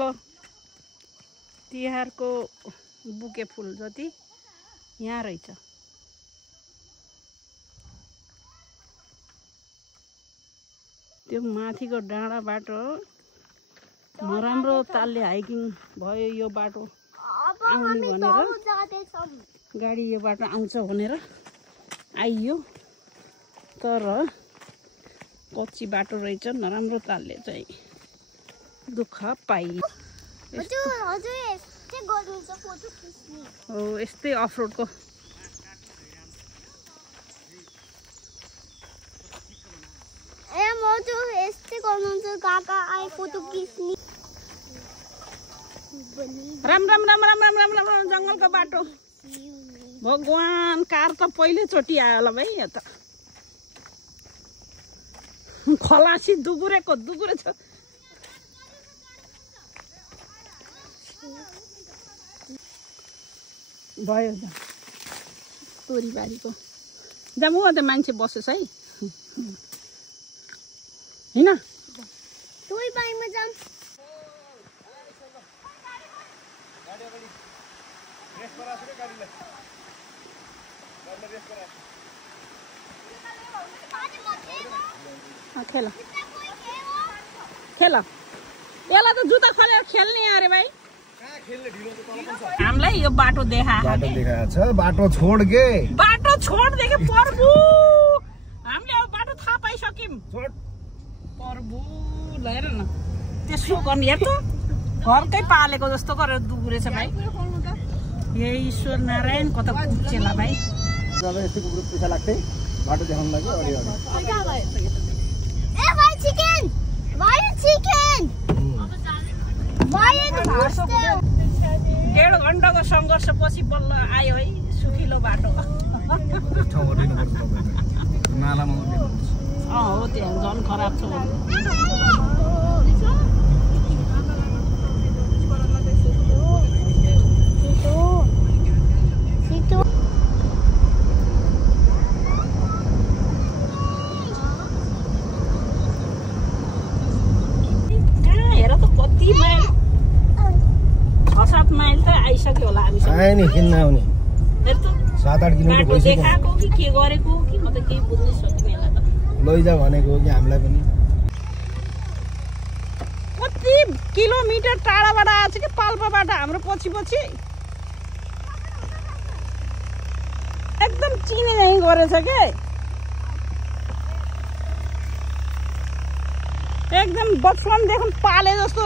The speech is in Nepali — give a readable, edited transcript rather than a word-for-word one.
ल तिहारको बुके फुल जति यहाँ रहेछ। त्यो माथिको डाँडा बाटो नराम्रो तालले हाइकिङ भयो। यो बाटो आउने भनेर गाडी यो बाटो आउँछ भनेर आइयो, तर कच्ची बाटो रहेछ। नराम्रो तालले चाहिँ दुःख पाइयो। हो यस्तै अफरोडको राम राम राम राम राम राम राम जङ्गलको बाटो। भगवान कार त पहिल्यैचोटि आयो होला भाइ। यो त खलासी दुगुरेको दुगुरे छ। भयो तोरीबारीको जाम ऊ त मान्छे बसेछ है हैन। तोरीबारीमा जाम। खेल खेल यसलाई त जुत्ता खोलेर खेल्ने अरे भाइ। हामीलाई यो बाटो देखाएको छ। बाटो छोड के देखे प्रभु। हामीले अब बाटो थाहा पाइसक्यौँ। प्रभु हेर न त्यसो गर्ने। हेर त घरकै पालेको जस्तो गरेर दुगुरेछ भाइ। हे ईश्वर नारायण कता पुग्छेला भाइ। जब यस्तो कुकुर पैसा लाग्थै बाटो देखाउन लाग्यो। ए भाइ चिकन डेढ घन्टाको सङ्घर्षपछि बल्ल आयो है सुखिलो बाटो। हो त्यहाँ झन् खराब छ। हेर त कति माइल 6-7 माइल त आइसक्यो होला हामी। आएन किन आउने। हेर त 7-8 किलोमिटर भइसक्यो। देखाएको कि के गरेको कि म त केही बुझ्नै सकिनँ त। लैजा भनेको कि हामीलाई पनि। कति किलोमिटर टाढाबाट आएछ कि पाल्पाबाट हाम्रो पछि एकदम चिने चाहिँ गरेछ के। एकदम बचपनदेखि पाले जस्तो